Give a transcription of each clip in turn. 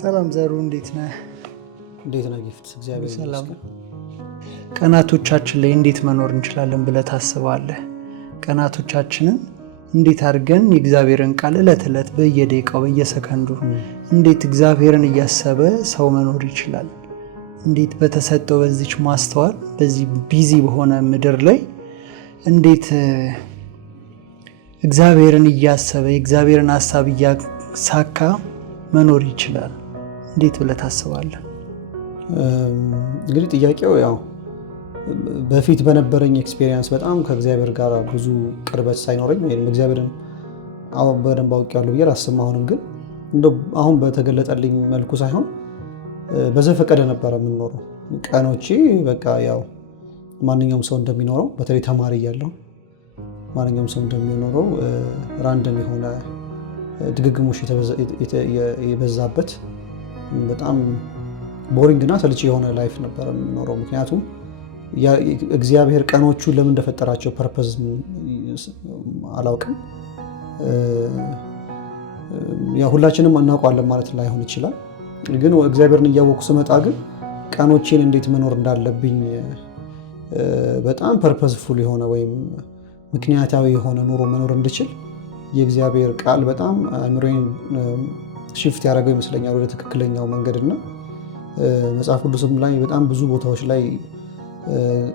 ሰላም ዘሩ እንዴት ነህ? እንዴት ነህ ጊፍት? እግዚአብሔር ይመስገን። ቀናቶቻችን ላይ እንዴት መኖር እንችላለን ብለህ ታስባለህ? ቀናቶቻችንን እንዴት አድርገን የእግዚአብሔርን ቃል ዕለት ዕለት በየደቂቃው በየሰከንዱ እንዴት እግዚአብሔርን እያሰበ ሰው መኖር ይችላል? እንዴት በተሰጠው በዚች ማስተዋል በዚህ ቢዚ በሆነ ምድር ላይ እንዴት እግዚአብሔርን እያሰበ የእግዚአብሔርን ሐሳብ እያሳካ መኖር ይችላል? እንዴት ብለህ ታስባለህ? እንግዲህ ጥያቄው ያው በፊት በነበረኝ ኤክስፒሪየንስ በጣም ከእግዚአብሔር ጋር ብዙ ቅርበት ሳይኖረኝ ወይም እግዚአብሔርን በደንብ አውቄዋለሁ ብዬ አላስብም። አሁንም ግን እንደው አሁን በተገለጠልኝ መልኩ ሳይሆን በዘፈቀደ ነበረ የምኖረው። ቀኖቼ በቃ ያው ማንኛውም ሰው እንደሚኖረው በተለይ ተማሪ እያለሁ ማንኛውም ሰው እንደሚኖረው ራንደም የሆነ ድግግሞሽ የበዛበት በጣም ቦሪንግ እና ሰልቺ የሆነ ላይፍ ነበረ የምኖረው። ምክንያቱም እግዚአብሔር ቀኖቹን ለምን እንደፈጠራቸው ፐርፐዝ አላውቅም። ሁላችንም እናውቀዋለን ማለት ላይሆን ይችላል። ግን እግዚአብሔርን እያወቅኩ ስመጣ ግን ቀኖቼን እንዴት መኖር እንዳለብኝ በጣም ፐርፐዝፉል የሆነ ወይም ምክንያታዊ የሆነ ኑሮ መኖር እንድችል የእግዚአብሔር ቃል በጣም አእምሮዬን ሽፍት ያደረገው ይመስለኛል ወደ ትክክለኛው መንገድና መጽሐፍ ቅዱስም ላይ በጣም ብዙ ቦታዎች ላይ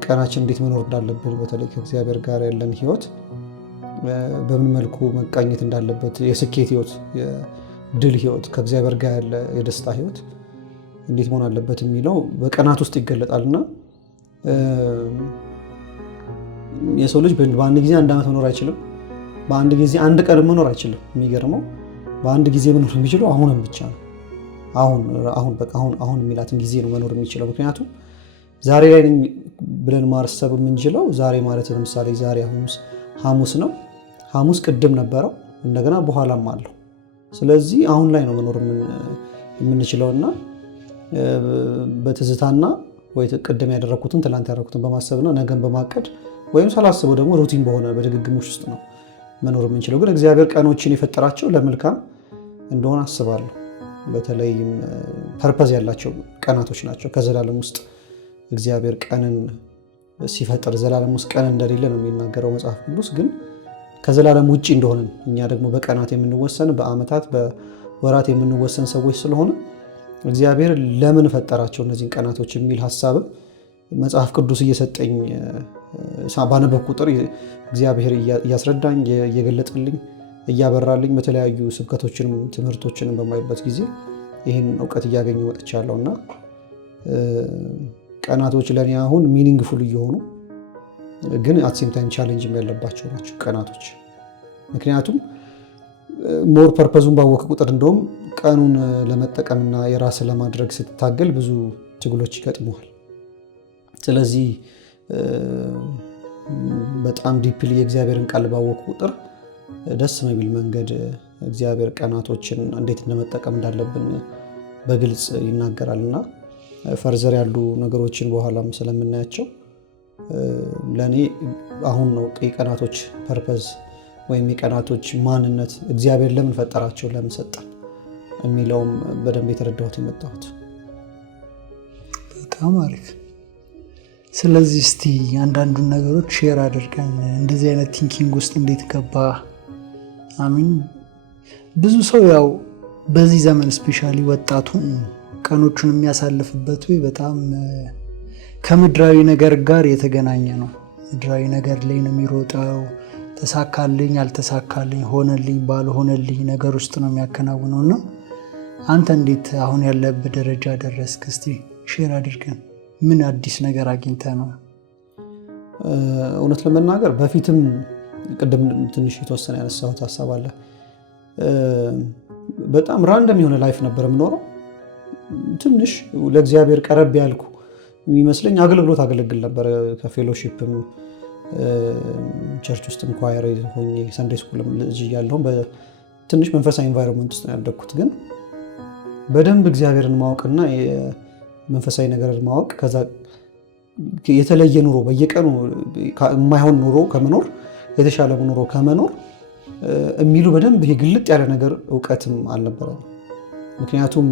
ቀናችን እንዴት መኖር እንዳለብን በተለይ ከእግዚአብሔር ጋር ያለን ህይወት በምን መልኩ መቃኘት እንዳለበት የስኬት ህይወት፣ የድል ህይወት፣ ከእግዚአብሔር ጋር ያለ የደስታ ህይወት እንዴት መሆን አለበት የሚለው በቀናት ውስጥ ይገለጣልና የሰው ልጅ በአንድ ጊዜ አንድ ዓመት መኖር አይችልም። በአንድ ጊዜ አንድ ቀን መኖር አይችልም። የሚገርመው በአንድ ጊዜ መኖር የሚችለው አሁንም ብቻ ነው። አሁን የሚላትን ጊዜ ነው መኖር የሚችለው። ምክንያቱም ዛሬ ላይ ብለን ማሰብ የምንችለው ዛሬ ማለት ለምሳሌ ዛሬ ሐሙስ ነው። ሐሙስ ቅድም ነበረው እንደገና በኋላም አለው። ስለዚህ አሁን ላይ ነው መኖር የምንችለውና በትዝታና ወይ ቅድም ያደረኩትን ትላንት ያደረኩትን በማሰብና ነገን በማቀድ ወይም ሳላስበው ደግሞ ሩቲን በሆነ በድግግሞች ውስጥ ነው መኖር የምንችለው። ግን እግዚአብሔር ቀኖችን የፈጠራቸው ለመልካም እንደሆነ አስባለሁ። በተለይም ፐርፐዝ ያላቸው ቀናቶች ናቸው። ከዘላለም ውስጥ እግዚአብሔር ቀንን ሲፈጥር ዘላለም ውስጥ ቀን እንደሌለ ነው የሚናገረው መጽሐፍ ቅዱስ። ግን ከዘላለም ውጪ እንደሆነ እኛ ደግሞ በቀናት የምንወሰን በዓመታት በወራት የምንወሰን ሰዎች ስለሆነ እግዚአብሔር ለምን ፈጠራቸው እነዚህን ቀናቶች የሚል ሀሳብም መጽሐፍ ቅዱስ እየሰጠኝ ባነበብ ቁጥር እግዚአብሔር እያስረዳኝ እየገለጠልኝ እያበራልኝ በተለያዩ ስብከቶችንም ትምህርቶችንም በማይበት ጊዜ ይህን እውቀት እያገኘ ወጥቻለሁ እና ቀናቶች ለእኔ አሁን ሚኒንግፉል እየሆኑ ግን አትሴም ታይም ቻሌንጅ ያለባቸው ናቸው ቀናቶች። ምክንያቱም ሞር ፐርፐዙን ባወቀ ቁጥር እንደውም ቀኑን ለመጠቀምና የራስ ለማድረግ ስትታገል ብዙ ትግሎች ይገጥመዋል። ስለዚህ በጣም ዲፕሊ የእግዚአብሔርን ቃል ባወቀ ቁጥር ደስ በሚል መንገድ እግዚአብሔር ቀናቶችን እንዴት እንደመጠቀም እንዳለብን በግልጽ ይናገራልና ፈርዘር ያሉ ነገሮችን በኋላም ስለምናያቸው ለእኔ አሁን ነው የቀናቶች ፐርፐዝ ወይም የቀናቶች ማንነት እግዚአብሔር ለምን ፈጠራቸው ለምን ሰጠን የሚለውም በደንብ የተረዳሁት የመጣሁት። በጣም አሪፍ። ስለዚህ እስቲ አንዳንዱን ነገሮች ሼር አድርገን እንደዚህ አይነት ቲንኪንግ ውስጥ እንዴት ገባ? አሚን። ብዙ ሰው ያው በዚህ ዘመን ስፔሻሊ ወጣቱን ቀኖቹን የሚያሳልፍበት ወይ በጣም ከምድራዊ ነገር ጋር የተገናኘ ነው። ምድራዊ ነገር ላይ ነው የሚሮጠው። ተሳካልኝ አልተሳካልኝ፣ ሆነልኝ ባልሆነልኝ ነገር ውስጥ ነው የሚያከናውነው እና አንተ እንዴት አሁን ያለበት ደረጃ ደረስክ? እስቲ ሼር አድርገን። ምን አዲስ ነገር አግኝተህ ነው? እውነት ለመናገር በፊትም ቅድም ትንሽ የተወሰነ ያነሳሁት ሀሳብ አለ። በጣም ራንደም የሆነ ላይፍ ነበር የምኖረው። ትንሽ ለእግዚአብሔር ቀረብ ያልኩ የሚመስለኝ አገልግሎት አገለግል ነበር። ከፌሎሺፕም ቸርች ውስጥም ኳየር ሆኜ ሰንዴይ ስኩልም ልጅ እያለሁም በትንሽ መንፈሳዊ ኢንቫይሮንመንት ውስጥ ነው ያደግኩት። ግን በደንብ እግዚአብሔርን ማወቅና መንፈሳዊ ነገርን ማወቅ ከዛ የተለየ ኑሮ በየቀኑ የማይሆን ኑሮ ከመኖር የተሻለ ኑሮ ከመኖር የሚሉ በደንብ ግልጥ ያለ ነገር እውቀትም አልነበረም። ምክንያቱም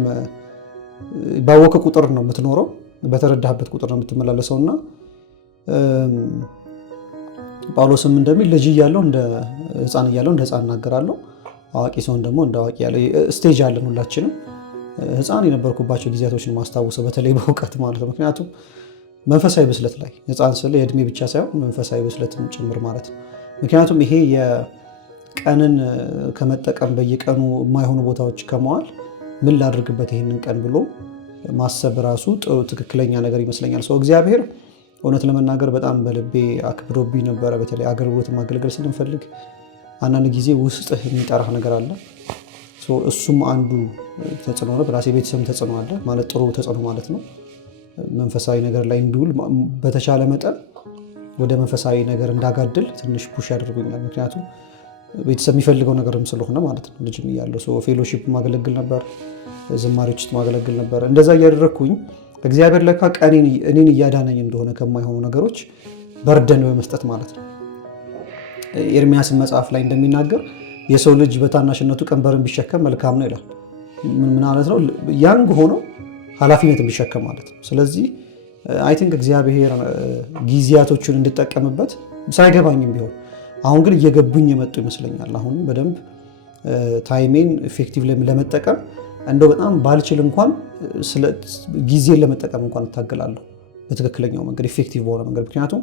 ባወቀ ቁጥር ነው የምትኖረው፣ በተረዳህበት ቁጥር ነው የምትመላለሰውና ጳውሎስም እንደሚል ልጅ እያለሁ እንደ ሕፃን እያለሁ እንደ ሕፃን እናገራለሁ፣ አዋቂ ሰውን ደግሞ እንደ አዋቂ ያለ ስቴጅ አለን ሁላችንም። ሕፃን የነበርኩባቸው ጊዜያቶችን ማስታወሰው በተለይ በእውቀት ማለት ነው። ምክንያቱም መንፈሳዊ ብስለት ላይ ሕፃን ስለ የእድሜ ብቻ ሳይሆን መንፈሳዊ ብስለትም ጭምር ማለት ነው። ምክንያቱም ይሄ የቀንን ከመጠቀም በየቀኑ የማይሆኑ ቦታዎች ከመዋል ምን ላድርግበት ይህንን ቀን ብሎ ማሰብ ራሱ ትክክለኛ ነገር ይመስለኛል። ሰው እግዚአብሔር እውነት ለመናገር በጣም በልቤ አክብዶብኝ ነበረ። በተለይ አገልግሎት ማገልገል ስንፈልግ አንዳንድ ጊዜ ውስጥህ የሚጠራህ ነገር አለ። እሱም አንዱ ተጽዕኖ ነው። በራሴ ቤተሰብ ተጽዕኖ አለ ማለት ጥሩ ተጽዕኖ ማለት ነው። መንፈሳዊ ነገር ላይ እንዲውል በተቻለ መጠን ወደ መንፈሳዊ ነገር እንዳጋድል ትንሽ ፑሽ ያደርጉኛል። ምክንያቱም ቤተሰብ የሚፈልገው ነገርም ስለሆነ ማለት ነው። ልጅም እያለሁ ፌሎሺፕ ማገለግል ነበር፣ ዝማሬዎች ውስጥ ማገለግል ነበር። እንደዛ እያደረግኩኝ እግዚአብሔር ለካ እኔን እያዳነኝ እንደሆነ ከማይሆኑ ነገሮች በርደን በመስጠት ማለት ነው። ኤርሚያስን መጽሐፍ ላይ እንደሚናገር የሰው ልጅ በታናሽነቱ ቀንበርን ቢሸከም መልካም ነው ይላል። ምን ማለት ነው? ያንግ ሆኖ ኃላፊነት ቢሸከም ማለት ነው። ስለዚህ አይ ቲንክ እግዚአብሔር ጊዜያቶቹን እንድጠቀምበት ሳይገባኝም ቢሆን አሁን ግን እየገቡኝ የመጡ ይመስለኛል። አሁን በደንብ ታይሜን ኢፌክቲቭ ለመጠቀም እንደው በጣም ባልችል እንኳን ጊዜን ለመጠቀም እንኳን እታገላለሁ በትክክለኛው መንገድ፣ ኢፌክቲቭ በሆነ መንገድ። ምክንያቱም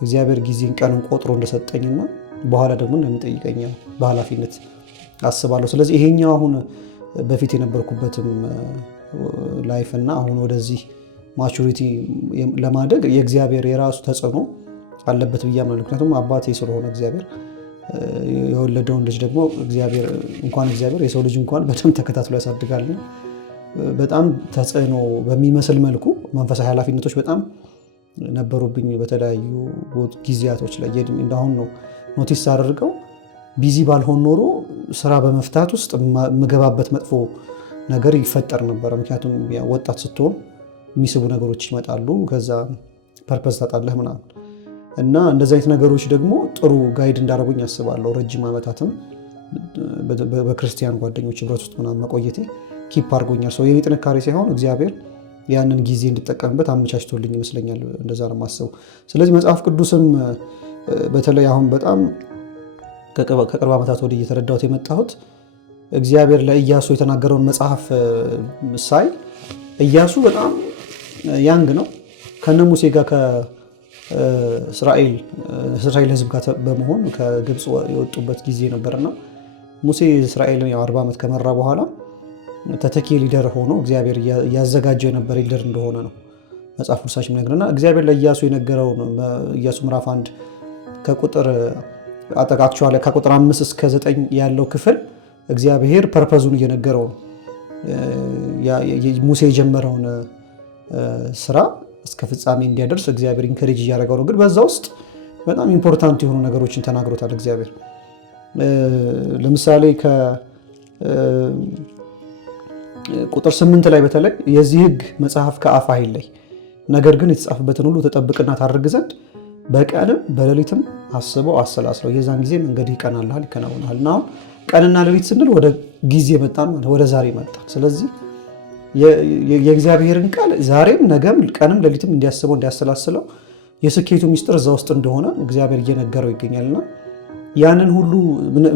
እግዚአብሔር ጊዜን ቀንን ቆጥሮ እንደሰጠኝና በኋላ ደግሞ እንደሚጠይቀኝ በኃላፊነት አስባለሁ። ስለዚህ ይሄኛው አሁን በፊት የነበርኩበትም ላይፍ እና አሁን ወደዚህ ማቹሪቲ ለማደግ የእግዚአብሔር የራሱ ተጽዕኖ አለበት ብዬ አምናለሁ። ምክንያቱም አባቴ ስለሆነ እግዚአብሔር የወለደውን ልጅ ደግሞ እግዚአብሔር የሰው ልጅ እንኳን በደንብ ተከታትሎ ያሳድጋል። በጣም ተጽዕኖ በሚመስል መልኩ መንፈሳዊ ኃላፊነቶች በጣም ነበሩብኝ በተለያዩ ጊዜያቶች ላይ እንዳሁን ነው ኖቲስ አድርገው ቢዚ ባልሆን ኖሮ ስራ በመፍታት ውስጥ የምገባበት መጥፎ ነገር ይፈጠር ነበረ። ምክንያቱም ወጣት ስትሆን የሚስቡ ነገሮች ይመጣሉ፣ ከዛ ፐርፐዝ ታጣለህ ምናምን እና እንደዚህ አይነት ነገሮች ደግሞ ጥሩ ጋይድ እንዳደረጉኝ አስባለሁ። ረጅም ዓመታትም በክርስቲያን ጓደኞች ህብረት ውስጥ ምናምን መቆየቴ ኪፕ አድርጎኛል። ሰው የኔ ጥንካሬ ሳይሆን እግዚአብሔር ያንን ጊዜ እንድጠቀምበት አመቻችቶልኝ ይመስለኛል። እንደዛ ነው የማስበው። ስለዚህ መጽሐፍ ቅዱስም በተለይ አሁን በጣም ከቅርብ ዓመታት ወዲህ እየተረዳሁት የመጣሁት እግዚአብሔር ለኢያሱ የተናገረውን መጽሐፍ ሳይ ኢያሱ በጣም ያንግ ነው። ከነ ሙሴ ጋር ከእስራኤል ህዝብ ጋር በመሆን ከግብፅ የወጡበት ጊዜ ነበርና ሙሴ እስራኤልን 40 ዓመት ከመራ በኋላ ተተኪ ሊደር ሆኖ እግዚአብሔር እያዘጋጀው የነበረ ሊደር እንደሆነ ነው መጽሐፍ ቅዱሳችን የሚነግረና እግዚአብሔር ለኢያሱ የነገረውን ኢያሱ ምዕራፍ 1 ከቁጥር 5 እስከ 9 ያለው ክፍል እግዚአብሔር ፐርፐዙን እየነገረው ነው። ሙሴ የጀመረውን ስራ እስከ ፍጻሜ እንዲያደርስ እግዚአብሔር ኢንከሬጅ እያደረገው ነው። ግን በዛ ውስጥ በጣም ኢምፖርታንት የሆኑ ነገሮችን ተናግሮታል እግዚአብሔር። ለምሳሌ ቁጥር 8 ላይ በተለይ የዚህ ሕግ መጽሐፍ ከአፍህ አይለይ፣ ነገር ግን የተጻፈበትን ሁሉ ተጠብቅና ታደርግ ዘንድ በቀንም በሌሊትም አስበው አሰላስለው፣ የዛን ጊዜ መንገድ ይቀናልሃል ይከናወናል። እና አሁን ቀንና ሌሊት ስንል ወደ ጊዜ መጣን፣ ወደ ዛሬ መጣን። ስለዚህ የእግዚአብሔርን ቃል ዛሬም ነገም ቀንም ሌሊትም እንዲያስበው እንዲያሰላስለው የስኬቱ ሚስጥር እዛ ውስጥ እንደሆነ እግዚአብሔር እየነገረው ይገኛልና ያንን ሁሉ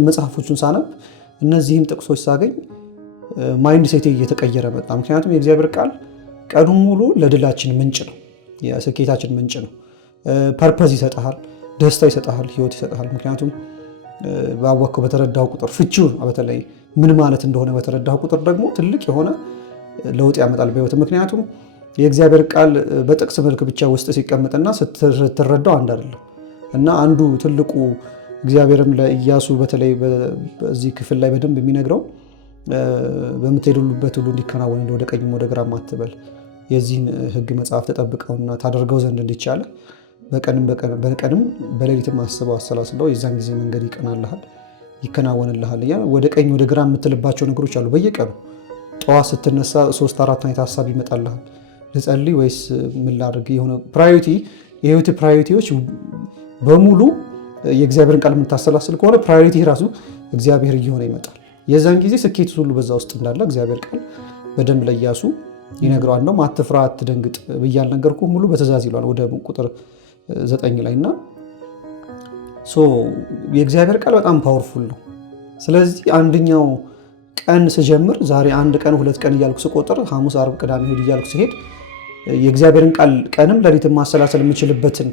መጽሐፎቹን ሳነብ እነዚህን ጥቅሶች ሳገኝ ማይንድ ሴቴ እየተቀየረ መጣ። ምክንያቱም የእግዚአብሔር ቃል ቀኑን ሙሉ ለድላችን ምንጭ ነው፣ የስኬታችን ምንጭ ነው። ፐርፐዝ ይሰጥሃል፣ ደስታ ይሰጥሃል፣ ህይወት ይሰጥሃል። ምክንያቱም ባወቅከው በተረዳው ቁጥር ፍቺውን በተለይ ምን ማለት እንደሆነ በተረዳው ቁጥር ደግሞ ትልቅ የሆነ ለውጥ ያመጣል በህይወት። ምክንያቱም የእግዚአብሔር ቃል በጥቅስ መልክ ብቻ ውስጥ ሲቀመጥና ስትረዳው አንድ አይደለም እና አንዱ ትልቁ እግዚአብሔርም ለኢያሱ በተለይ በዚህ ክፍል ላይ በደንብ የሚነግረው በምትሄዱበት ሁሉ እንዲከናወን ወደ ቀኝም ወደ ግራም አትበል፣ የዚህን ህግ መጽሐፍ ተጠብቀውና ታደርገው ዘንድ እንዲቻለ በቀንም በሌሊትም አስበው አሰላስለው፣ የዛን ጊዜ መንገድ ይቀናልሃል ይከናወንልሃል። ያ ወደ ቀኝ ወደ ግራ የምትልባቸው ነገሮች አሉ። በየቀኑ ጠዋት ስትነሳ 3-4 አይነት ሀሳብ ይመጣልሃል። ልጸልይ ወይስ ምን ላድርግ? የሆነ ፕራዮሪቲ የህይወት ፕራዮሪቲዎች በሙሉ የእግዚአብሔርን ቃል የምታሰላስል ከሆነ ፕራዮሪቲ ራሱ እግዚአብሔር እየሆነ ይመጣል። የዛን ጊዜ ስኬት ሁሉ በዛ ውስጥ እንዳለ እግዚአብሔር ቃል በደንብ ለኢያሱ ይነግረዋል። እንደውም አትፍራ አትደንግጥ ብዬ አልነገርኩህም ሙሉ በትእዛዝ ይሏል ወደ ቁጥር 9 ላይ እና የእግዚአብሔር ቃል በጣም ፓወርፉል ነው። ስለዚህ አንደኛው ቀን ስጀምር ዛሬ 1 ቀን 2 ቀን እያልኩ ስቆጥር ሐሙስ፣ ዓርብ፣ ቅዳሜ፣ እሑድ እያልኩ ሲሄድ የእግዚአብሔርን ቃል ቀንም ሌሊትም ማሰላሰል የምችልበትን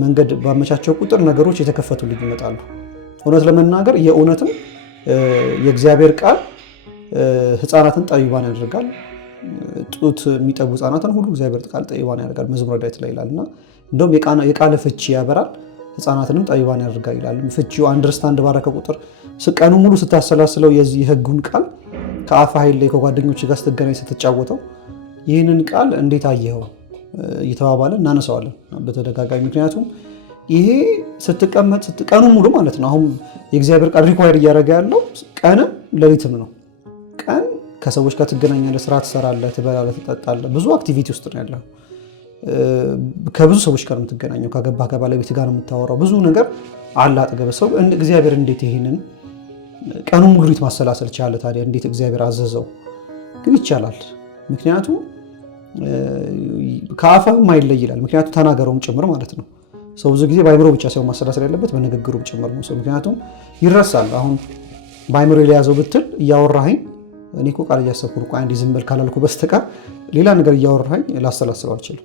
መንገድ ባመቻቸው ቁጥር ነገሮች የተከፈቱልኝ ይመጣሉ። እውነት ለመናገር የእውነትም የእግዚአብሔር ቃል ሕፃናትን ጠቢባን ያደርጋል። ጡት የሚጠቡ ሕፃናትን ሁሉ እግዚአብሔር ቃል ጠቢባን ያደርጋል መዝሙረ ዳዊት ላይ ይላል እና እንደውም የቃለ ፍቺ ያበራል ሕፃናትንም ጠቢባን ያደርጋል ይላል። ፍቺው አንደርስታንድ ባረከ ቁጥር ቀኑ ሙሉ ስታሰላስለው የዚህ የሕጉን ቃል ከአፍ ኃይል ላይ ከጓደኞች ጋር ስትገናኝ ስትጫወተው ይህንን ቃል እንዴት አየኸው እየተባባለ እናነሳዋለን በተደጋጋሚ። ምክንያቱም ይሄ ስትቀመጥ ቀኑ ሙሉ ማለት ነው። አሁን የእግዚአብሔር ቃል ሪኳየር እያደረገ ያለው ቀንም ሌሊትም ነው። ቀን ከሰዎች ጋር ትገናኛለህ፣ ስራ ትሰራለህ፣ ትበላለህ፣ ትጠጣለህ፣ ብዙ አክቲቪቲ ውስጥ ነው ያለው። ከብዙ ሰዎች ጋር የምትገናኘው፣ ካገባህ ከባለቤት ጋር ነው የምታወራው፣ ብዙ ነገር አለ አጠገበህ። ሰው እግዚአብሔር እንዴት ይሄንን ቀኑን ሙሉ ማሰላሰል ቻለ? ታዲያ እንዴት እግዚአብሔር አዘዘው? ግን ይቻላል። ምክንያቱም ከአፍህም አይለይ ይላል። ምክንያቱም ተናገረውም ጭምር ማለት ነው። ሰው ብዙ ጊዜ በአይምሮ ብቻ ሳይሆን ማሰላሰል ያለበት በንግግሩም ጭምር ነው። ምክንያቱም ይረሳል። አሁን በአይምሮ የያዘው ብትል እያወራኸኝ እኔ እኮ ቃል እያሰብኩ ነው አንዴ ዝም በል ካላልኩ በስተቀር ሌላ ነገር እያወራኸኝ ላሰላስለው አልችልም።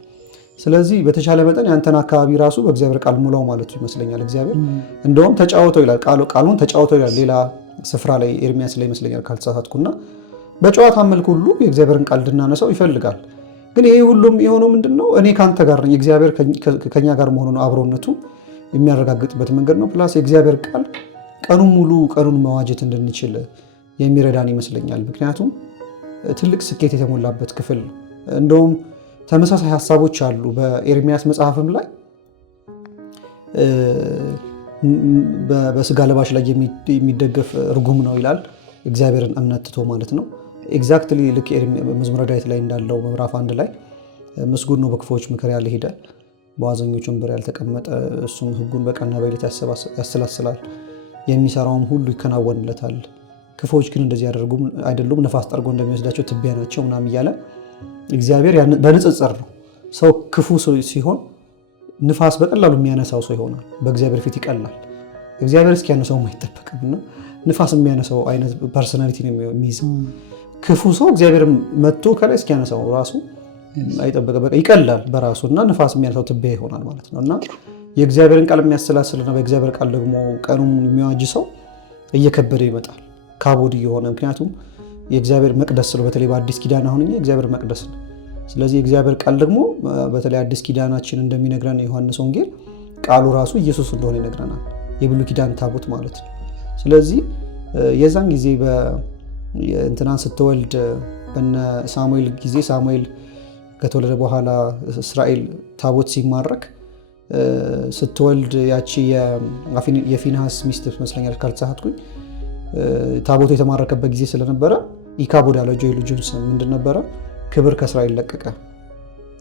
ስለዚህ በተቻለ መጠን ያንተን አካባቢ ራሱ በእግዚአብሔር ቃል ሙላው ማለቱ ይመስለኛል። እግዚአብሔር እንደውም ተጫወተው ይላል፣ ቃሉን ተጫወተው ይላል ሌላ ስፍራ ላይ ኤርሚያስ ላይ ይመስለኛል ካልተሳሳትኩና በጨዋታ መልክ ሁሉ የእግዚአብሔርን ቃል እንድናነሳው ይፈልጋል። ግን ይሄ ሁሉም የሆነው ምንድነው? እኔ ካንተ ጋር ነኝ፣ እግዚአብሔር ከኛ ጋር መሆኑን አብሮነቱ የሚያረጋግጥበት መንገድ ነው። ፕላስ የእግዚአብሔር ቃል ቀኑን ሙሉ ቀኑን መዋጀት እንድንችል የሚረዳን ይመስለኛል። ምክንያቱም ትልቅ ስኬት የተሞላበት ክፍል ነው። እንደውም ተመሳሳይ ሀሳቦች አሉ በኤርሚያስ መጽሐፍም ላይ በስጋ ለባሽ ላይ የሚደገፍ ርጉም ነው ይላል፣ እግዚአብሔርን እምነት ትቶ ማለት ነው። ኤግዛክትሊ ልክ መዝሙረ ዳዊት ላይ እንዳለው ምዕራፍ 1 ላይ ምስጉን ነው በክፉዎች ምክር ያልሄደ፣ በዋዘኞች ወንበር ያልተቀመጠ፣ እሱም ሕጉን በቀንና በሌሊት ያሰላስላል፣ የሚሰራውም ሁሉ ይከናወንለታል። ክፉዎች ግን እንደዚህ አይደሉም፣ ነፋስ ጠርጎ እንደሚወስዳቸው ትቢያ ናቸው ምናምን እያለ እግዚአብሔር በንጽጽር ነው። ሰው ክፉ ሲሆን ንፋስ በቀላሉ የሚያነሳው ሰው ይሆናል፣ በእግዚአብሔር ፊት ይቀላል። እግዚአብሔር እስኪያነሳው አይጠበቅምና ንፋስ የሚያነሳው አይነት ፐርሶናሊቲ ነው የሚይዘው። ክፉ ሰው እግዚአብሔር መጥቶ ከላይ እስኪያነሳው ራሱ አይጠበቅ፣ በቃ ይቀላል በራሱ እና ንፋስ የሚያነሳው ትቢያ ይሆናል ማለት ነው። እና የእግዚአብሔርን ቃል የሚያሰላስልና በእግዚአብሔር ቃል ደግሞ ቀኑን የሚዋጅ ሰው እየከበደ ይመጣል፣ ካቦድ እየሆነ። ምክንያቱም የእግዚአብሔር መቅደስ ነው። በተለይ በአዲስ ኪዳን አሁን የእግዚአብሔር መቅደስ ነው። ስለዚህ የእግዚአብሔር ቃል ደግሞ በተለይ አዲስ ኪዳናችን እንደሚነግረን የዮሐንስ ወንጌል ቃሉ ራሱ ኢየሱስ እንደሆነ ይነግረናል፣ የብሉይ ኪዳን ታቦት ማለት ነው። ስለዚህ የዛን ጊዜ እንትናን ስትወልድ በነ ሳሙኤል ጊዜ ሳሙኤል ከተወለደ በኋላ እስራኤል ታቦት ሲማረክ ስትወልድ ያቺ የፊንሃስ ሚስት መስለኛል ካልተሳሳትኩኝ ታቦቱ የተማረከበት ጊዜ ስለነበረ ኢካቦድ ያለችው የልጁን ስም ምንድን ነበረ? ክብር ከእስራኤል ለቀቀ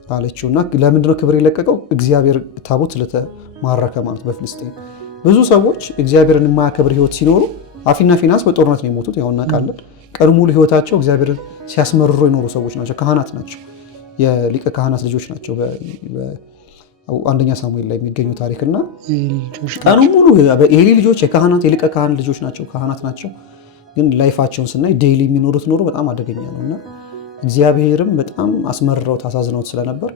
አለችው። እና ለምንድነው ክብር የለቀቀው? እግዚአብሔር ታቦት ስለተማረከ ማለት በፍልስጤም። ብዙ ሰዎች እግዚአብሔርን የማያከብር ህይወት ሲኖሩ አፊና ፊናስ በጦርነት ነው የሞቱት፣ ያው እናውቃለን። ቀን ሙሉ ህይወታቸው እግዚአብሔር ሲያስመርሩ የኖሩ ሰዎች ናቸው። ካህናት ናቸው፣ የሊቀ ካህናት ልጆች ናቸው። አንደኛ ሳሙኤል ላይ የሚገኙ ታሪክና ቀኑ ሙሉ የኤሊ ልጆች የካህናት የሊቀ ካህን ልጆች ናቸው፣ ካህናት ናቸው። ግን ላይፋቸውን ስናይ ዴይሊ የሚኖሩት ኖሮ በጣም አደገኛ ነው እና እግዚአብሔርም በጣም አስመርረውት አሳዝነውት ስለነበር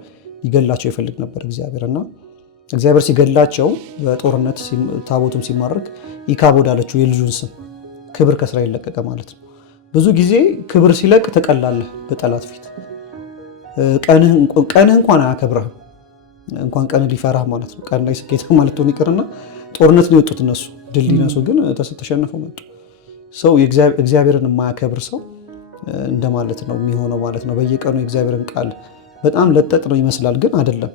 ይገላቸው ይፈልግ ነበር እግዚአብሔር። እና እግዚአብሔር ሲገላቸው በጦርነት ታቦቱም ሲማረክ ኢካቦድ አለችው የልጁን ስም። ክብር ከእስራኤል ለቀቀ ማለት ነው። ብዙ ጊዜ ክብር ሲለቅ ተቀላለህ በጠላት ፊት። ቀንህ እንኳን አያከብረህም፣ እንኳን ቀን ሊፈራህ ማለት ነው። ቀን ላይ ስኬት ማለት ሆነ ይቅርና ጦርነት ነው የወጡት እነሱ፣ ድል ሊነሱ ግን ተሸነፈው መጡ። ሰው እግዚአብሔርን የማያከብር ሰው እንደማለት ነው የሚሆነው ማለት ነው። በየቀኑ የእግዚአብሔርን ቃል በጣም ለጠጥ ነው ይመስላል፣ ግን አይደለም።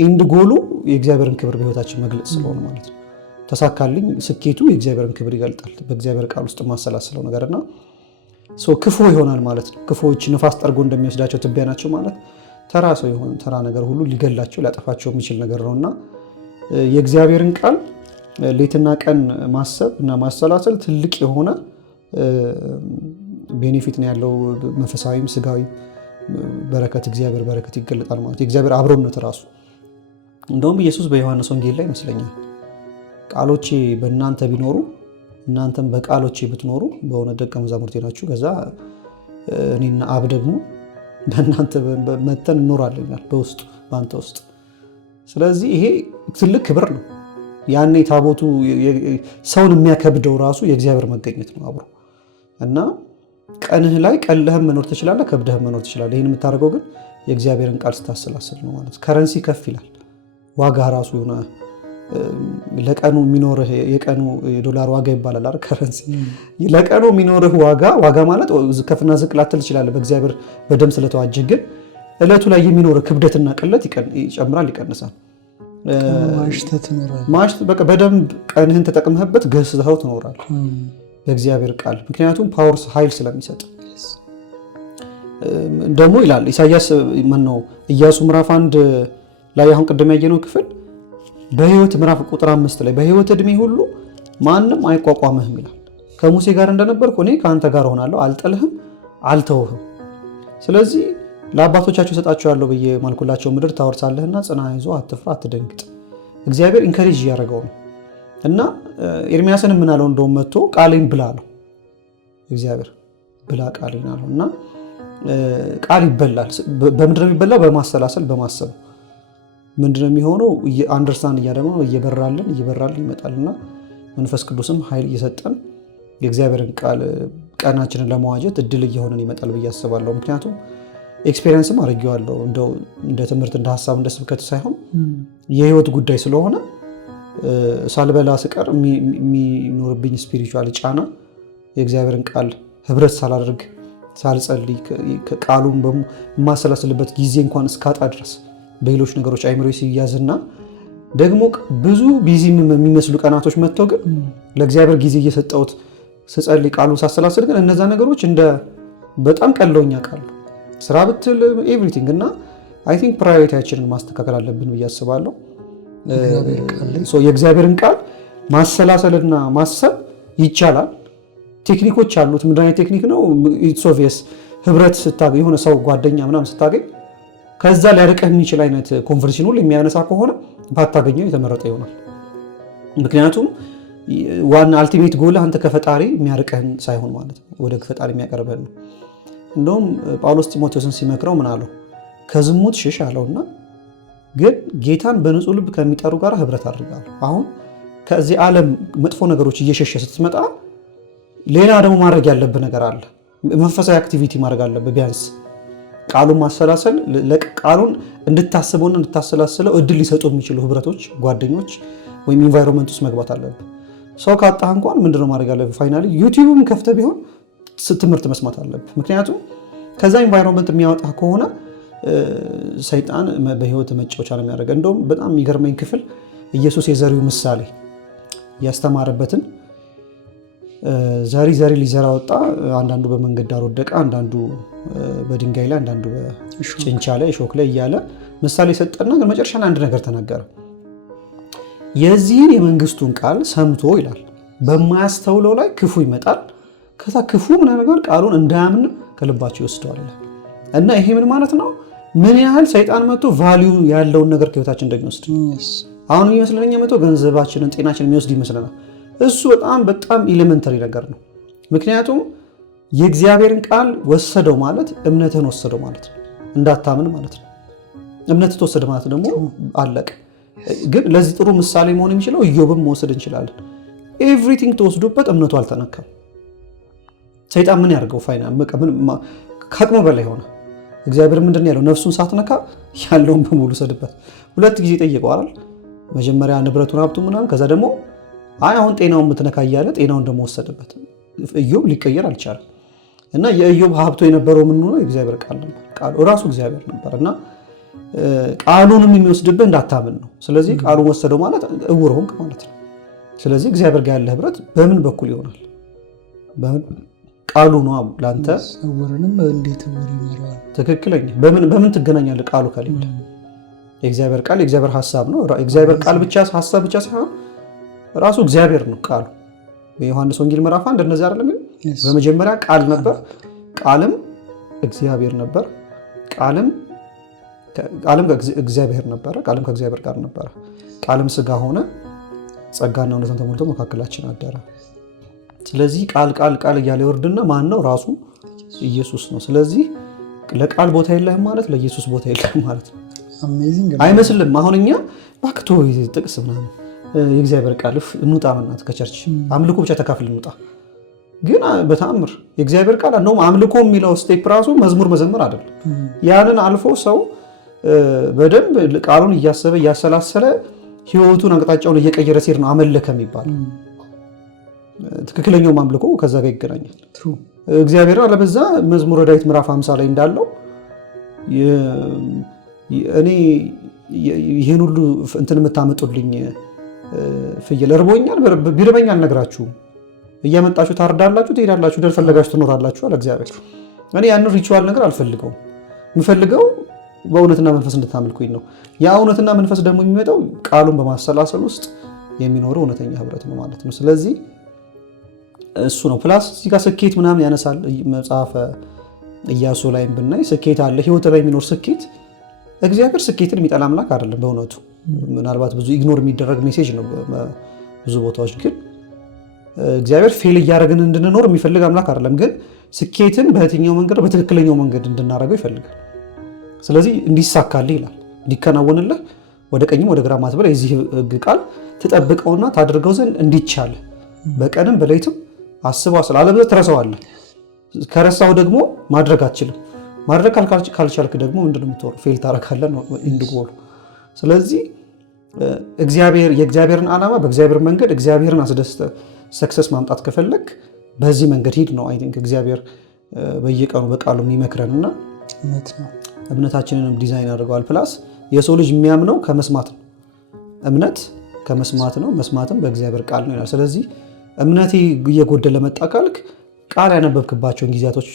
ኢንድ ጎሉ የእግዚአብሔርን ክብር በህይወታችን መግለጽ ስለሆነ ማለት ነው። ተሳካልኝ ስኬቱ የእግዚአብሔርን ክብር ይገልጣል። በእግዚአብሔር ቃል ውስጥ የማሰላስለው ነገርና ክፉ ይሆናል ማለት ነው። ክፉዎች ንፋስ ጠርጎ እንደሚወስዳቸው ትቢያ ናቸው ማለት ተራ ሰው የሆነ ተራ ነገር ሁሉ ሊገላቸው ሊያጠፋቸው የሚችል ነገር ነው እና የእግዚአብሔርን ቃል ሌትና ቀን ማሰብ እና ማሰላሰል ትልቅ የሆነ ቤኔፊት ነው ያለው፣ መንፈሳዊም ስጋዊ በረከት እግዚአብሔር በረከት ይገለጣል ማለት የእግዚአብሔር አብሮነት ራሱ። እንደውም ኢየሱስ በዮሐንስ ወንጌል ላይ ይመስለኛል ቃሎቼ በእናንተ ቢኖሩ እናንተም በቃሎቼ ብትኖሩ በእውነት ደቀ መዛሙርቴ ናችሁ፣ ከዛ እኔና አብ ደግሞ በእናንተ መተን እንኖራለን በውስጡ በአንተ ውስጥ። ስለዚህ ይሄ ትልቅ ክብር ነው። ያኔ ታቦቱ ሰውን የሚያከብደው ራሱ የእግዚአብሔር መገኘት ነው አብሮ እና ቀንህ ላይ ቀለህም መኖር ትችላለህ፣ ከብደህም መኖር ትችላለህ። ይህን የምታደርገው ግን የእግዚአብሔርን ቃል ስታሰላስል ነው ማለት። ከረንሲ ከፍ ይላል፣ ዋጋ ራሱ የሆነ ለቀኑ የሚኖርህ የቀኑ የዶላር ዋጋ ይባላል አይደል? ከረንሲ ለቀኑ የሚኖርህ ዋጋ ማለት ከፍና ዝቅ ላትል ትችላለህ በእግዚአብሔር በደም ስለተዋጀህ። ግን እለቱ ላይ የሚኖርህ ክብደትና ቅለት ይጨምራል፣ ይቀንሳል። በቃ በደንብ ቀንህን ተጠቅመህበት ገዝተኸው ትኖራለህ በእግዚአብሔር ቃል። ምክንያቱም ፓወር ኃይል ስለሚሰጥ ደግሞ ይላል ኢሳያስ ማነው ኢያሱ ምዕራፍ 1 ላይ አሁን ቅድም ያየነው ክፍል በህይወት ምዕራፍ ቁጥር 5 ላይ በህይወት እድሜ ሁሉ ማንም አይቋቋምህም ይላል። ከሙሴ ጋር እንደነበርኩ እኔ ከአንተ ጋር ሆናለሁ፣ አልጥልህም፣ አልተውህም። ስለዚህ ለአባቶቻችሁ እሰጣቸዋለሁ ብዬ ማልኩላቸው ምድር ታወርሳለህና ጽና፣ አይዞህ፣ አትፍራ፣ አትደንግጥ። እግዚአብሔር ኢንከሬጅ እያደረገው ነው እና ኤርሚያስን ምን አለው? እንደውም መጥቶ ቃሌን ብላ አለው። እግዚአብሔር ብላ ቃሌን አለው እና ቃል ይበላል። በምንድን ነው የሚበላው? በማሰላሰል በማሰብ ምንድነው የሚሆነው? አንደርስታንድ እያደረግነው ነው። እየበራልን ይመጣልና መንፈስ ቅዱስም ኃይል እየሰጠን የእግዚአብሔርን ቃል ቀናችንን ለመዋጀት እድል እየሆነን ይመጣል ብዬ አስባለሁ። ምክንያቱም ኤክስፔሪየንስም አድርጌዋለሁ። እንደው እንደ ትምህርት እንደ ሀሳብ እንደ ስብከት ሳይሆን የህይወት ጉዳይ ስለሆነ ሳልበላ ስቀር የሚኖርብኝ ስፒሪቹዋል ጫና የእግዚአብሔርን ቃል ህብረት ሳላደርግ ሳልጸልይ ቃሉን የማሰላስልበት ጊዜ እንኳን እስካጣ ድረስ በሌሎች ነገሮች አይምሮ ሲያዝና ደግሞ ብዙ ቢዚ የሚመስሉ ቀናቶች መጥተው ግን ለእግዚአብሔር ጊዜ እየሰጠሁት ስጸልይ ቃሉን ሳሰላስል ግን እነዛ ነገሮች እንደ በጣም ቀለውኛ ቃሉ ስራ ብትል ኤቭሪቲንግ እና አይ ቲንክ ፕራዮሪቲያችንን ማስተካከል አለብን ብዬ አስባለሁ። የእግዚአብሔርን ቃል ማሰላሰልና ማሰብ ይቻላል። ቴክኒኮች አሉት። ምንድን አይነት ቴክኒክ ነው? ኢትስ ኦብቪየስ ህብረት ስታገኝ የሆነ ሰው ጓደኛ ምናምን ስታገኝ ከዛ ሊያርቅህ የሚችል አይነት ኮንቨርሴሽን ሁሉ የሚያነሳ ከሆነ ባታገኘው የተመረጠ ይሆናል። ምክንያቱም ዋና አልቲሜት ጎልህ አንተ ከፈጣሪ የሚያርቅህን ሳይሆን ማለት ነው ወደ ፈጣሪ የሚያቀርብህን ነው። እንደውም ጳውሎስ ጢሞቴዎስን ሲመክረው ምን አለው? ከዝሙት ሽሽ አለውና ግን ጌታን በንጹህ ልብ ከሚጠሩ ጋር ህብረት አድርጋለሁ። አሁን ከዚህ ዓለም መጥፎ ነገሮች እየሸሸ ስትመጣ ሌላ ደግሞ ማድረግ ያለብህ ነገር አለ። መንፈሳዊ አክቲቪቲ ማድረግ አለብህ። ቢያንስ ቃሉን ማሰላሰል ቃሉን እንድታስበውና እንድታሰላስለው እድል ሊሰጡ የሚችሉ ህብረቶች፣ ጓደኞች ወይም ኢንቫይሮንመንት ውስጥ መግባት አለብህ። ሰው ካጣህ እንኳን ምንድነው ማድረግ አለብህ? ፋይናሊ ዩቲዩብም ከፍተህ ቢሆን ትምህርት መስማት አለብህ። ምክንያቱም ከዛ ኢንቫይሮንመንት የሚያወጣ ከሆነ ሰይጣን በህይወት መጫወቻ ነው የሚያደርገው። እንደውም በጣም የሚገርመኝ ክፍል ኢየሱስ የዘሪው ምሳሌ ያስተማረበትን ዘሪ ሊዘራ ወጣ። አንዳንዱ በመንገድ ዳር ወደቀ፣ አንዳንዱ በድንጋይ ላይ፣ አንዳንዱ በጭንቻ ላይ እሾክ ላይ እያለ ምሳሌ ሰጠና ግን መጨረሻ ላይ አንድ ነገር ተናገረ። የዚህን የመንግስቱን ቃል ሰምቶ ይላል በማያስተውለው ላይ ክፉ ይመጣል፣ ከዛ ክፉ ምን ያደርጋል? ቃሉን እንዳያምን ከልባቸው ይወስደዋል ይላል። እና ይሄ ምን ማለት ነው? ምን ያህል ሰይጣን መጥቶ ቫሊዩ ያለውን ነገር ከህይወታችን እንደሚወስድ አሁን የሚመስለኝ መጥቶ ገንዘባችንን፣ ጤናችንን የሚወስድ ይመስለናል። እሱ በጣም ኤሌመንተሪ ነገር ነው። ምክንያቱም የእግዚአብሔርን ቃል ወሰደው ማለት እምነትህን ወሰደው ማለት ነው፣ እንዳታምን ማለት ነው። እምነት ተወሰደ ማለት ደግሞ አለቀ። ግን ለዚህ ጥሩ ምሳሌ መሆን የሚችለው ኢዮብን መውሰድ እንችላለን። ኤቭሪቲንግ ተወስዶበት እምነቱ አልተነካም። ሰይጣን ምን ያደርገው? ከአቅሙ በላይ ሆነ። እግዚአብሔር ምንድን ያለው? ነፍሱን ሳትነካ ያለውን በሙሉ ሰድበት። 2 ጊዜ ጠይቀዋል። መጀመሪያ ንብረቱን ሀብቱ ምናምን፣ ከዛ ደግሞ አሁን ጤናውን የምትነካ እያለ ጤናውን ደግሞ ወሰደበት። ኢዮብ ሊቀየር አልቻለም። እና የኢዮብ ሀብቶ የነበረው ምን ሆነ? የእግዚአብሔር ቃል ነበር። ቃሉ ራሱ እግዚአብሔር ነበር እና ቃሉንም የሚወስድብህ እንዳታምን ነው። ስለዚህ ቃሉን ወሰደው ማለት እውር ሆንክ ማለት ነው። ስለዚህ እግዚአብሔር ጋር ያለ ህብረት በምን በኩል ይሆናል? ቃሉ ነው ለአንተ። እውርንም እንዴት እውር ይኖረዋል? ትክክለኛ በምን ትገናኛለህ? ቃሉ ከሌለ የእግዚአብሔር ቃል የእግዚአብሔር ሀሳብ ነው። የእግዚአብሔር ቃል ብቻ ሀሳብ ብቻ ሳይሆን ራሱ እግዚአብሔር ነው ቃሉ። በዮሐንስ ወንጌል ምዕራፍ 1 እንደዚህ አይደለም? በመጀመሪያ ቃል ነበር፣ ቃልም እግዚአብሔር ነበር፣ ቃልም እግዚአብሔር ነበረ፣ ቃልም ከእግዚአብሔር ጋር ነበረ። ቃልም ስጋ ሆነ፣ ጸጋና እውነትን ተሞልቶ መካከላችን አደረ። ስለዚህ ቃል እያለ ይወርድና ማን ነው? ራሱ ኢየሱስ ነው። ስለዚህ ለቃል ቦታ የለህም ማለት ለኢየሱስ ቦታ የለህም ማለት ነው። አይመስልም? አሁን እኛ ባክቶ ጥቅስ ምናምን የእግዚአብሔር ቃል እንውጣ መናት ከቸርች አምልኮ ብቻ ተካፍል እንውጣ። ግን በተአምር የእግዚአብሔር ቃል እንደውም አምልኮ የሚለው ስቴፕ ራሱ መዝሙር መዘመር አይደለም። ያንን አልፎ ሰው በደንብ ቃሉን እያሰበ እያሰላሰለ ህይወቱን አቅጣጫውን እየቀየረ ሲሄድ ነው አመለከ የሚባል። ትክክለኛው አምልኮ ከዛ ጋር ይገናኛል። እግዚአብሔር አለበዛ መዝሙረ ዳዊት ምዕራፍ 50 ላይ እንዳለው እኔ ይህን ሁሉ እንትን የምታመጡልኝ ፍየል እርቦኛል፣ ቢርበኝ አልነግራችሁም፣ እያመጣችሁ ታርዳላችሁ፣ ትሄዳላችሁ፣ ደል ፈለጋችሁ ትኖራላችሁ አለ እግዚአብሔር። እኔ ያንን ሪቹዋል ነገር አልፈልገውም። የምፈልገው በእውነትና መንፈስ እንድታመልኩኝ ነው። ያ እውነትና መንፈስ ደግሞ የሚመጣው ቃሉን በማሰላሰል ውስጥ የሚኖረው እውነተኛ ህብረት ነው ማለት ነው። ስለዚህ እሱ ነው። ፕላስ እዚህ ጋር ስኬት ምናምን ያነሳል። መጽሐፈ ኢያሱ ላይም ብናይ ስኬት አለ፣ ህይወት ላይ የሚኖር ስኬት። እግዚአብሔር ስኬትን የሚጠላ አምላክ አይደለም በእውነቱ። ምናልባት ብዙ ኢግኖር የሚደረግ ሜሴጅ ነው ብዙ ቦታዎች። ግን እግዚአብሔር ፌል እያደረግን እንድንኖር የሚፈልግ አምላክ አይደለም። ግን ስኬትን በየትኛው መንገድ በትክክለኛው መንገድ እንድናደርገው ይፈልጋል። ስለዚህ እንዲሳካልህ ይላል፣ እንዲከናወንልህ ወደ ቀኝም ወደ ግራ ማትበል የዚህ ህግ ቃል ትጠብቀውና ታደርገው ዘንድ እንዲቻል በቀንም በሌሊትም አስበው አስላ፣ አለበለዚያ ትረሳዋለህ። ከረሳው ደግሞ ማድረግ አትችልም። ማድረግ ካልቻልክ ደግሞ ምንድን ነው የምትሆነው? ፌል ታደርጋለህ ነው ኢንድጎሉ። ስለዚህ የእግዚአብሔርን ዓላማ በእግዚአብሔር መንገድ እግዚአብሔርን አስደስተ ሰክሰስ ማምጣት ከፈለግ በዚህ መንገድ ሂድ ነው። አይ ቲንክ እግዚአብሔር በየቀኑ በቃሉ የሚመክረንና እምነታችንንም ዲዛይን አድርገዋል። ፕላስ የሰው ልጅ የሚያምነው ከመስማት ነው። እምነት ከመስማት ነው፣ መስማትም በእግዚአብሔር ቃል ነው ይላል። ስለዚህ እምነቴ እየጎደለ መጣ ካልክ ቃል ያነበብክባቸውን ጊዜያቶች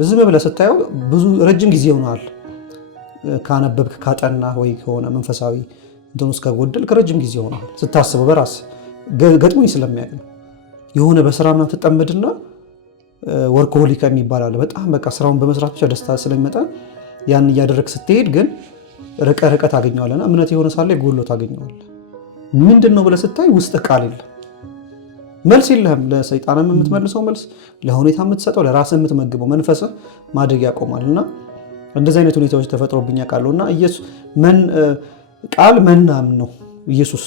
ዝም ብለህ ስታየው ብዙ ረጅም ጊዜ ይሆናል ካነበብክ ካጠና ወይ ከሆነ መንፈሳዊ እንትን ውስጥ ከጎደልክ ረጅም ጊዜ ይሆናል። ስታስበው በራስ ገጥሞኝ ስለሚያውቅ ነው። የሆነ በስራ ምናምን ትጠመድና ወርኮሆሊካ የሚባል አለ። በጣም በቃ ስራውን በመስራት ብቻ ደስታ ስለሚመጣ ያን እያደረግ ስትሄድ ግን ርቀ ታገኘዋለና እምነት የሆነ ሳለ ጎሎ ታገኘዋለህ። ምንድን ነው ብለህ ስታይ ውስጥ ቃል የለም፣ መልስ የለህም። ለሰይጣንም የምትመልሰው መልስ፣ ለሁኔታ የምትሰጠው፣ ለራስህ የምትመግበው መንፈስህ ማደግ ያቆማል። እና እንደዚህ አይነት ሁኔታዎች ተፈጥሮብኝ ያውቃሉ። እና ቃል መናም ነው። ኢየሱስ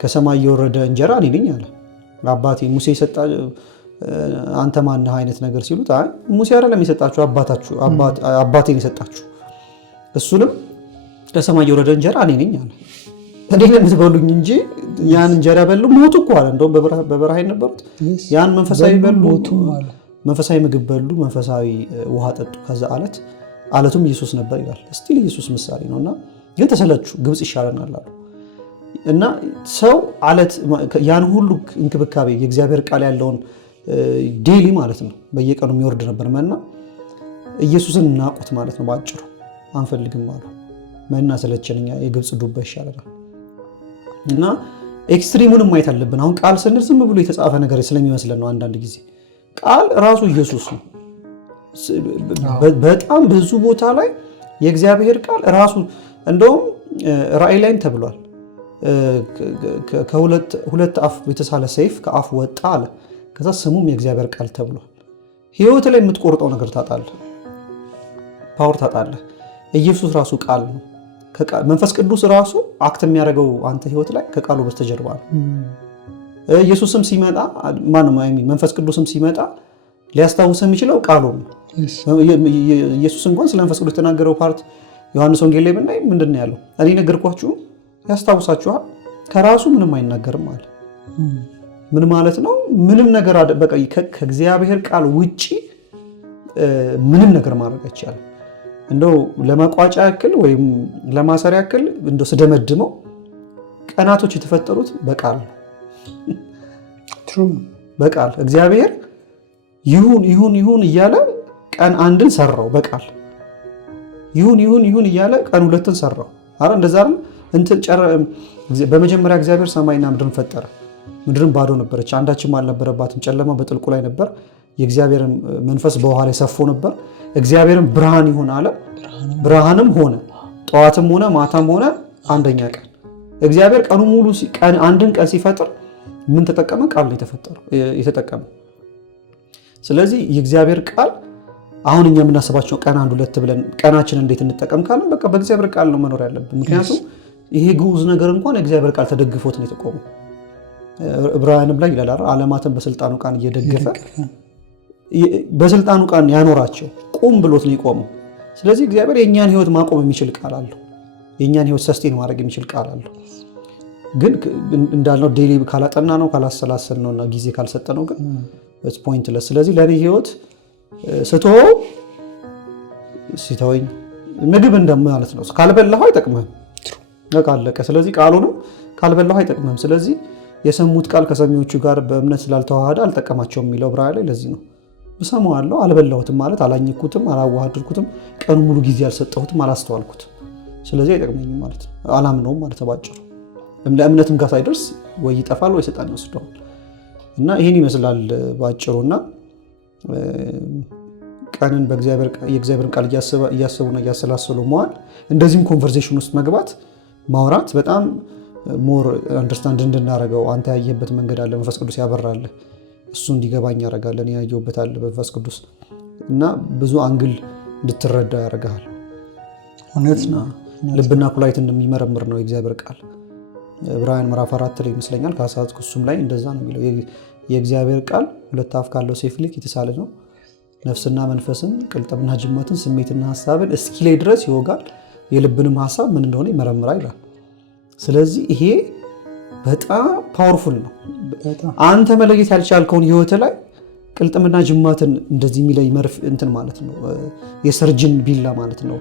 ከሰማይ የወረደ እንጀራ እኔ ነኝ አለ። አባቴ ሙሴ የሰጣ አንተ ማነህ አይነት ነገር ሲሉት አይ ሙሴ አይደለም የሰጣችሁ አባቴን የሰጣችሁ፣ እሱንም ከሰማይ የወረደ እንጀራ እኔ ነኝ አለ። እኔ የምትበሉኝ እንጂ ያን እንጀራ በሉ ሞቱ እኮ አለ። እንደውም በበረሃ የነበሩት ያን መንፈሳዊ በሉ፣ መንፈሳዊ ምግብ በሉ፣ መንፈሳዊ ውሃ ጠጡ። ከዛ አለቱም ኢየሱስ ነበር ይላል። እስቲል ኢየሱስ ምሳሌ ነው። እና ግን ተሰለቹ፣ ግብፅ ይሻለናል አሉ። እና ሰው አለት ያን ሁሉ እንክብካቤ የእግዚአብሔር ቃል ያለውን ዴሊ ማለት ነው በየቀኑ የሚወርድ ነበር መና። ኢየሱስን እናቁት ማለት ነው ባጭሩ። አንፈልግም አሉ። መና ሰለቸን፣ እኛ የግብፅ ዱባ ይሻለናል። እና ኤክስትሪሙንም ማየት አለብን። አሁን ቃል ስንል ዝም ብሎ የተጻፈ ነገር ስለሚመስለን ነው። አንዳንድ ጊዜ ቃል ራሱ ኢየሱስ ነው። በጣም ብዙ ቦታ ላይ የእግዚአብሔር ቃል ራሱ እንደውም ራእይ ላይም ተብሏል። ከሁለት አፍ የተሳለ ሰይፍ ከአፍ ወጣ አለ። ከዛ ስሙም የእግዚአብሔር ቃል ተብሏል። ህይወት ላይ የምትቆርጠው ነገር ታጣለህ፣ ፓወር ታጣለህ። ኢየሱስ ራሱ ቃል ነው። መንፈስ ቅዱስ ራሱ አክት የሚያደርገው አንተ ህይወት ላይ ከቃሉ በስተጀርባ ነው። ኢየሱስም ሲመጣ መንፈስ ቅዱስም ሲመጣ ሊያስታውስ የሚችለው ቃሉ ነው። ኢየሱስ እንኳን ስለ መንፈስ ቅዱስ የተናገረው ፓርት ዮሐንስ ወንጌል ላይ ብናይ ምንድን ነው ያለው? እኔ ነገርኳችሁ ያስታውሳችኋል፣ ከራሱ ምንም አይናገርም አለ። ምን ማለት ነው? ምንም ነገር በቃ ከእግዚአብሔር ቃል ውጪ ምንም ነገር ማድረግ አይቻልም። እንደው ለመቋጫ ያክል ወይም ለማሰሪያ ያክል እንደው ስደመድመው ቀናቶች የተፈጠሩት በቃል ነው። በቃል እግዚአብሔር ይሁን እያለ ቀን አንድን ሰራው። በቃል ይሁን እያለ ቀን ሁለትን ሰራው። አረ እንደዛ አይደል? በመጀመሪያ እግዚአብሔር ሰማይና ምድርን ፈጠረ። ምድርን ባዶ ነበረች፣ አንዳችም አልነበረባትም፣ ጨለማ በጥልቁ ላይ ነበር። የእግዚአብሔር መንፈስ በውሃ ላይ ሰፎ ነበር። እግዚአብሔርም ብርሃን ይሁን አለ፣ ብርሃንም ሆነ። ጠዋትም ሆነ ማታም ሆነ አንደኛ ቀን። እግዚአብሔር ቀኑ ሙሉ አንድን ቀን ሲፈጥር ምን ተጠቀመ? ቃል ነው የተጠቀመ። ስለዚህ የእግዚአብሔር ቃል አሁን እኛ የምናስባቸው ቀን 1 2 ብለን ቀናችን እንዴት እንጠቀም ካለን በቃ በእግዚአብሔር ቃል ነው መኖር ያለብን። ምክንያቱም ይሄ ግዑዝ ነገር እንኳን የእግዚአብሔር ቃል ተደግፎት ነው የተቆመው። ዕብራውያንም ላይ ይላል ዓለማትን በስልጣኑ ቃል እየደገፈ በስልጣኑ ቃል ያኖራቸው ቁም ብሎት ነው የቆመው። ስለዚህ እግዚአብሔር የእኛን ህይወት ማቆም የሚችል ቃል አለው። የእኛን ህይወት ሰስቴን ማድረግ የሚችል ቃል አለው። ግን እንዳልነው ዴይሊ ካላጠና ነው ካላሰላሰል ነው እና ጊዜ ካልሰጠ ነው ግን ፖይንትለስ። ስለዚህ ለእኔ ህይወት ስትሆው ሲተወኝ ምግብ እንደማለት ነው። ካልበላሁ አይጠቅምህም፣ በቃ አለቀ። ስለዚህ ቃሉንም ካልበላሁ አይጠቅምህም። ስለዚህ የሰሙት ቃል ከሰሚዎቹ ጋር በእምነት ስላልተዋሃደ አልጠቀማቸውም የሚለው ዕብራውያን ላይ ለዚህ ነው። እሰማዋለሁ አልበላሁትም ማለት አላኘኩትም፣ አላዋሃድኩትም፣ ቀኑ ሙሉ ጊዜ አልሰጠሁትም፣ አላስተዋልኩትም። ስለዚህ አይጠቅመኝም ማለት ነው። አላምነውም ማለት ባጭሩ። ለእምነትም ጋር ሳይደርስ ወይ ይጠፋል ወይ ሰይጣን ይወስደዋል። እና ይህን ይመስላል ባጭሩና ቀንን የእግዚአብሔርን ቃል እያሰቡና እያሰላሰሉ መዋል፣ እንደዚህም ኮንቨርሴሽን ውስጥ መግባት ማውራት በጣም ሞር አንደርስታንድ እንድናደርገው አንተ ያየህበት መንገድ አለ፣ መንፈስ ቅዱስ ያበራል፣ እሱ እንዲገባኝ ያደርጋል። እኔ ያየሁበት አለ መንፈስ ቅዱስ እና ብዙ አንግል እንድትረዳ ያደርጋል። እውነት ነው። ልብና ኩላሊት እንደሚመረምር ነው የእግዚአብሔር ቃል። ዕብራውያን ምዕራፍ 4 ላይ ይመስለኛል ከ10 እሱም ላይ እንደዛ ነው የሚለው። የእግዚአብሔር ቃል 2 አፍ ካለው ሰይፍ ይልቅ የተሳለ ነው፣ ነፍስና መንፈስን ቅልጥምና ጅማትን ስሜትና ሀሳብን እስኪለይ ድረስ ይወጋል፣ የልብንም ሀሳብ ምን እንደሆነ ይመረምራል ይላል። ስለዚህ ይሄ በጣም ፓወርፉል ነው። አንተ መለየት ያልቻልከውን ህይወት ላይ ቅልጥምና ጅማትን እንደዚህ የሚለይ መርፍ እንትን ማለት ነው፣ የሰርጅን ቢላ ማለት ነው።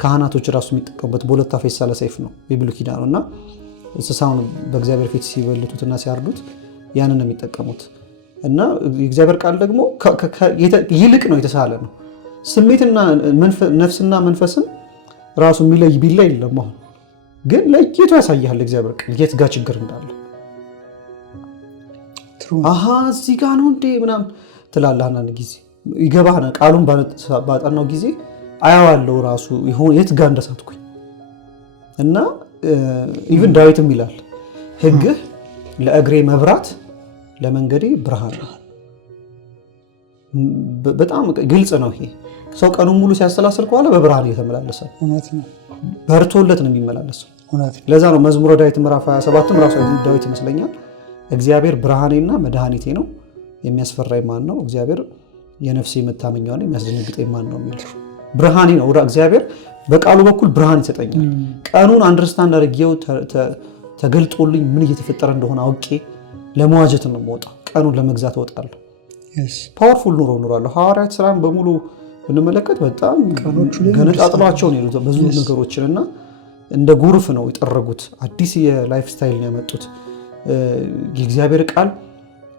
ካህናቶች ራሱ የሚጠቀሙበት በ2 አፍ የተሳለ ሰይፍ ነው የብሉይ ኪዳኑ እና እንስሳውን በእግዚአብሔር ፊት ሲበልቱትና ሲያርዱት ያንን ነው የሚጠቀሙት። እና የእግዚአብሔር ቃል ደግሞ ይልቅ ነው የተሳለ ነው። ስሜትና ነፍስና መንፈስን ራሱ የሚለይ ቢላ የለም። አሁን ግን ለየቱ ያሳያል እግዚአብሔር ቃል የት ጋር ችግር እንዳለ። አሃ እዚህ ጋር ነው እንዴ ምናምን ትላለህ። አንዳንድ ጊዜ ይገባህ። ቃሉን ባጠናው ጊዜ አያዋለው ራሱ የት ጋር እንደሳትኩኝ እና ኢቭን ዳዊትም ይላል ሕግህ ለእግሬ መብራት ለመንገዴ ብርሃን ነው። በጣም ግልጽ ነው ይሄ። ሰው ቀኑን ሙሉ ሲያሰላስል ከኋላ በብርሃን እየተመላለሰ በርቶለት ነው የሚመላለሰው። ለዛ ነው መዝሙረ ዳዊት ምዕራፍ 27 ራሱ ዳዊት ይመስለኛል እግዚአብሔር ብርሃኔና መድኃኒቴ ነው የሚያስፈራኝ ማን ነው? እግዚአብሔር የነፍሴ መታመኛዋ ነው የሚያስደነግጠኝ ማን ነው የሚል ብርሃኔ ነው። እግዚአብሔር በቃሉ በኩል ብርሃን ይሰጠኛል። ቀኑን አንደርስታንድ አድርጌው ተገልጦልኝ ምን እየተፈጠረ እንደሆነ አውቄ ለመዋጀት ነው የምወጣው። ቀኑን ለመግዛት እወጣለሁ። ፓወርፉል ኑሮ እኖራለሁ። ሐዋርያት ስራን በሙሉ ብንመለከት በጣም ገነጣጥሏቸው ነው የሄዱት ብዙ ነገሮችን እና እንደ ጎርፍ ነው የጠረጉት። አዲስ የላይፍ ስታይል ነው ያመጡት። የእግዚአብሔር ቃል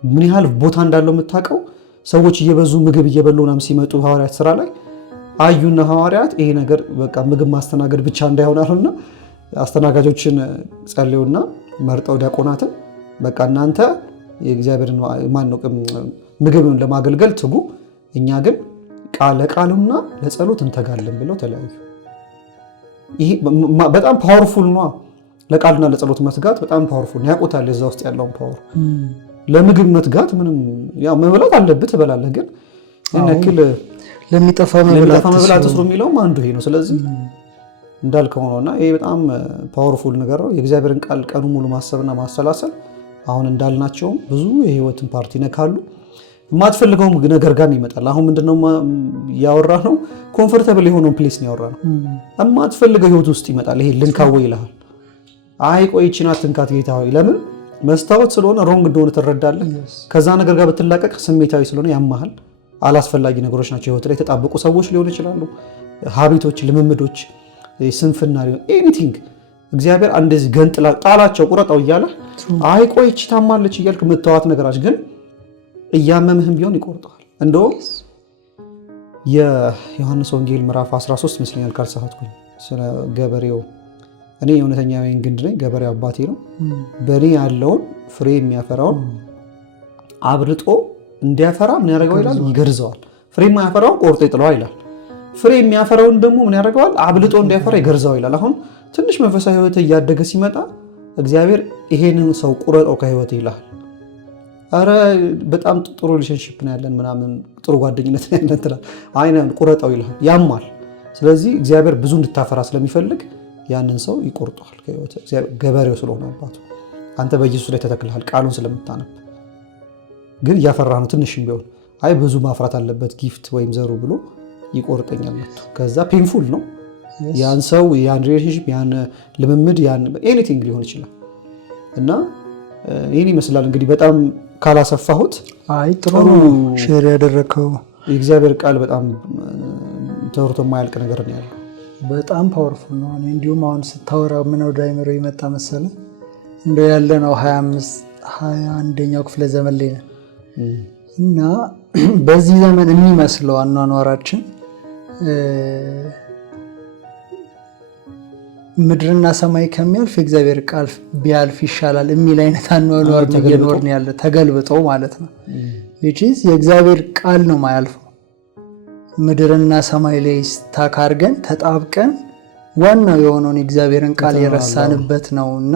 ምን ያህል ቦታ እንዳለው የምታውቀው ሰዎች እየበዙ ምግብ እየበሉ ምናምን ሲመጡ ሐዋርያት ስራ ላይ አዩና ሐዋርያት ይሄ ነገር በቃ ምግብ ማስተናገድ ብቻ እንዳይሆን አሉና አስተናጋጆችን ጸልዩና መርጠው ዲያቆናትን በቃ እናንተ የእግዚአብሔርን ምግብን ለማገልገል ትጉ፣ እኛ ግን ለቃሉና ለጸሎት እንተጋለን ብለው ተለያዩ። ይሄ በጣም ፓወርፉል ነው። ለቃልና ለጸሎት መትጋት በጣም ፓወርፉል ነው። ያውቁታል እዛ ውስጥ ያለውን ፓወር። ለምግብ መትጋት ምንም ያው መብላት አለብህ ትበላለህ፣ ግን እነክል ለሚጠፋ መብላት ስሩ የሚለውም አንዱ ይሄ ነው። ስለዚህ እንዳልከው ነውና ይሄ በጣም ፓወርፉል ነገር ነው። የእግዚአብሔርን ቃል ቀኑ ሙሉ ማሰብና ማሰላሰል አሁን እንዳልናቸውም ብዙ የህይወትን ፓርቲ ነካሉ። የማትፈልገው ነገር ጋር ይመጣል። አሁን ምንድነው ያወራ ነው? ኮምፎርታብል የሆነውን ፕሌስ ነው ያወራ ነው። የማትፈልገው ህይወት ውስጥ ይመጣል። ይሄ ልንካው ይልሃል። አይ ቆይ ይህችን አትንካት ጌታ ሆይ። ለምን? መስታወት ስለሆነ ሮንግ እንደሆነ ትረዳለህ። ከዛ ነገር ጋር ብትላቀቅ ስሜታዊ ስለሆነ ያማሃል። አላስፈላጊ ነገሮች ናቸው ህይወት ላይ የተጣበቁ ሰዎች ሊሆኑ ይችላሉ፣ ሀቢቶች፣ ልምምዶች፣ ስንፍና ሊሆን ኤኒቲንግ። እግዚአብሔር እንደዚህ ገንጥላ ጣላቸው ቁረጣው እያለ አይ ቆይ ይህች ታማለች እያልክ የምትተዋት ነገራች ግን እያመምህም ቢሆን ይቆርጠዋል። እንደውም የዮሐንስ ወንጌል ምዕራፍ 13 ይመስለኛል ካልሳሳትኩኝ ስለ ገበሬው እኔ የእውነተኛ ወይን ግንድ ነኝ፣ ገበሬው አባቴ ነው፣ በእኔ ያለውን ፍሬ የሚያፈራውን አብልጦ እንዲያፈራ ምን ያደርገው ይላል? ይገርዘዋል። ፍሬ የማያፈራውን ቆርጦ ይጥለዋል ይላል። ፍሬ የሚያፈራውን ደግሞ ምን ያደርገዋል? አብልጦ እንዲያፈራ ይገርዘዋል ይላል። አሁን ትንሽ መንፈሳዊ ህይወት እያደገ ሲመጣ እግዚአብሔር ይሄንን ሰው ቁረጠው ከህይወት ይላል። አረ በጣም ጥሩ ሪሌሽንሺፕ ነው ያለን ምናምን ጥሩ ጓደኝነት ነው ያለን ትላለህ። አይነን ቁረጠው ይላል። ያማል። ስለዚህ እግዚአብሔር ብዙ እንድታፈራ ስለሚፈልግ ያንን ሰው ይቆርጠዋል ከህይወት። እግዚአብሔር ገበሬው ስለሆነ አባቱ አንተ በኢየሱስ ላይ ተተክልሃል ቃሉን ስለምታነብ ግን እያፈራህ ነው ትንሽም ቢሆን አይ ብዙ ማፍራት አለበት ጊፍት ወይም ዘሩ ብሎ ይቆርጠኛል መጥቶ። ከዛ ፔንፉል ነው ያን ሰው ያን ሪሌሽንሺፕ ያን ልምምድ ያን ኤኒቲንግ ሊሆን ይችላል። እና ይህን ይመስላል እንግዲህ በጣም ካላሰፋሁት። አይ ጥሩ ሼር ያደረከው የእግዚአብሔር ቃል በጣም ተወርቶ የማያልቅ ነገር ነው ያለው። በጣም ፓወርፉል ነው። እንዲሁም አሁን ስታወራ ምን ወደ አይምሮ ይመጣ መሰለ እንደ ያለ ነው 21ኛው ክፍለ ዘመን ላይ ነው እና በዚህ ዘመን የሚመስለው አኗኗራችን ምድርና ሰማይ ከሚያልፍ የእግዚአብሔር ቃል ቢያልፍ ይሻላል የሚል አይነት አኗኗር እየኖርን ያለ ተገልብጦ ማለት ነው። የእግዚአብሔር ቃል ነው ማያልፈው። ምድርና ሰማይ ላይ ስታክ አድርገን ተጣብቀን ዋናው የሆነውን የእግዚአብሔርን ቃል የረሳንበት ነው እና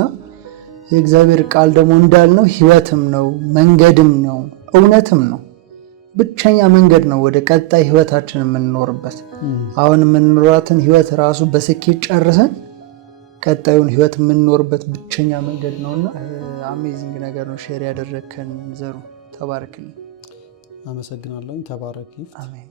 የእግዚአብሔር ቃል ደግሞ እንዳልነው ህይወትም ነው መንገድም ነው እውነትም ነው። ብቸኛ መንገድ ነው ወደ ቀጣይ ህይወታችን የምንኖርበት። አሁን የምንኖራትን ህይወት ራሱ በስኬት ጨርሰን ቀጣዩን ህይወት የምንኖርበት ብቸኛ መንገድ ነውና አሜዚንግ ነገር ነው ሼር ያደረከን ዘሩ። ተባረክልኝ። አመሰግናለሁ። ተባረክ። አሜን።